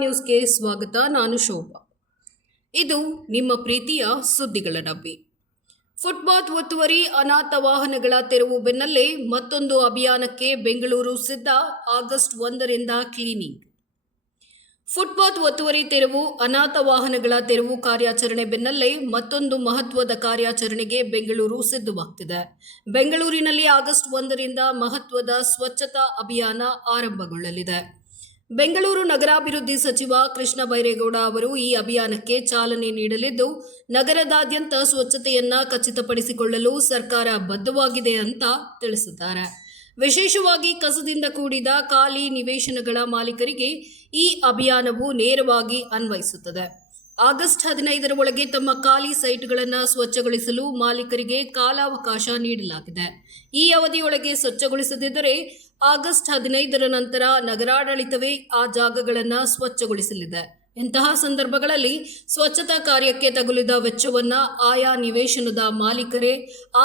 ನ್ಯೂಸ್ಗೆ ಸ್ವಾಗತ. ನಾನು ಶೋಭಾ. ಇದು ನಿಮ್ಮ ಪ್ರೀತಿಯ ಸುದ್ದಿಗಳ ಡಬ್ಬಿ. ಫುಟ್ಪಾತ್ ಒತ್ತುವರಿ, ಅನಾಥ ವಾಹನಗಳ ತೆರವು ಬೆನ್ನಲ್ಲೇ ಮತ್ತೊಂದು ಅಭಿಯಾನಕ್ಕೆ ಬೆಂಗಳೂರು ಸಿದ್ಧ. August 1ರಿಂದ cleaning. ಫುಟ್ಪಾತ್ ಒತ್ತುವರಿ ತೆರವು, ಅನಾಥ ವಾಹನಗಳ ತೆರವು ಕಾರ್ಯಾಚರಣೆ ಬೆನ್ನಲ್ಲೇ ಮತ್ತೊಂದು ಮಹತ್ವದ ಕಾರ್ಯಾಚರಣೆಗೆ ಬೆಂಗಳೂರು ಸಿದ್ಧವಾಗ್ತಿದೆ. ಬೆಂಗಳೂರಿನಲ್ಲಿ ಆಗಸ್ಟ್ 1ರಿಂದ ಮಹತ್ವದ ಸ್ವಚ್ಛತಾ ಅಭಿಯಾನ ಆರಂಭಗೊಳ್ಳಲಿದೆ. ಬೆಂಗಳೂರು ನಗರಾಭಿವೃದ್ಧಿ ಸಚಿವ ಕೃಷ್ಣ ಬೈರೇಗೌಡ ಅವರು ಈ ಅಭಿಯಾನಕ್ಕೆ ಚಾಲನೆ ನೀಡಲಿದ್ದು, ನಗರದಾದ್ಯಂತ ಸ್ವಚ್ಛತೆಯನ್ನ ಖಚಿತಪಡಿಸಿಕೊಳ್ಳಲು ಸರ್ಕಾರ ಬದ್ಧವಾಗಿದೆ ಅಂತ ತಿಳಿಸಿದ್ದಾರೆ. ವಿಶೇಷವಾಗಿ ಕಸದಿಂದ ಕೂಡಿದ ಖಾಲಿ ನಿವೇಶನಗಳ ಮಾಲೀಕರಿಗೆ ಈ ಅಭಿಯಾನವು ನೇರವಾಗಿ ಅನ್ವಯಿಸುತ್ತದೆ. ಆಗಸ್ಟ್ 15ರ ಒಳಗೆ ತಮ್ಮ ಖಾಲಿ ಸೈಟ್ಗಳನ್ನು ಸ್ವಚ್ಛಗೊಳಿಸಲು ಮಾಲೀಕರಿಗೆ ಕಾಲಾವಕಾಶ ನೀಡಲಾಗಿದೆ. ಈ ಅವಧಿಯೊಳಗೆ ಸ್ವಚ್ಛಗೊಳಿಸದಿದ್ದರೆ ಆಗಸ್ಟ್ 15ರ ನಂತರ ನಗರಾಡಳಿತವೇ ಆ ಜಾಗಗಳನ್ನು ಸ್ವಚ್ಛಗೊಳಿಸಲಿದೆ. ಇಂತಹ ಸಂದರ್ಭಗಳಲ್ಲಿ ಸ್ವಚ್ಛತಾ ಕಾರ್ಯಕ್ಕೆ ತಗುಲಿದ ವೆಚ್ಚವನ್ನ ಆಯಾ ನಿವೇಶನದ ಮಾಲೀಕರೇ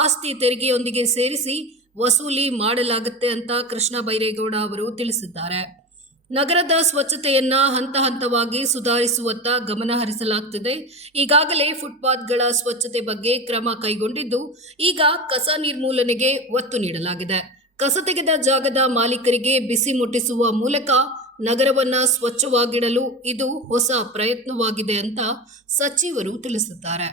ಆಸ್ತಿ ತೆರಿಗೆಯೊಂದಿಗೆ ಸೇರಿಸಿ ವಸೂಲಿ ಮಾಡಲಾಗುತ್ತೆ ಅಂತ ಕೃಷ್ಣ ಬೈರೇಗೌಡ ಅವರು ತಿಳಿಸಿದ್ದಾರೆ. ನಗರದ ಸ್ವಚ್ಛತೆಯನ್ನ ಹಂತ ಹಂತವಾಗಿ ಸುಧಾರಿಸುವತ್ತ ಗಮನ ಹರಿಸಲಾಗುತ್ತಿದೆ. ಈಗಾಗಲೇ ಫುಟ್ಪಾತ್ಗಳ ಸ್ವಚ್ಛತೆ ಬಗ್ಗೆ ಕ್ರಮ ಕೈಗೊಂಡಿದ್ದು, ಈಗ ಕಸ ನಿರ್ಮೂಲನೆಗೆ ಒತ್ತು ನೀಡಲಾಗಿದೆ. ಕಸ ತೆಗೆದ ಜಾಗದ ಮಾಲೀಕರಿಗೆ ಬಿಸಿ ಮುಟ್ಟಿಸುವ ಮೂಲಕ ನಗರವನ್ನ ಸ್ವಚ್ಛವಾಗಿಡಲು ಇದು ಹೊಸ ಪ್ರಯತ್ನವಾಗಿದೆ ಅಂತ ಸಚಿವರು ತಿಳಿಸಿದ್ದಾರೆ.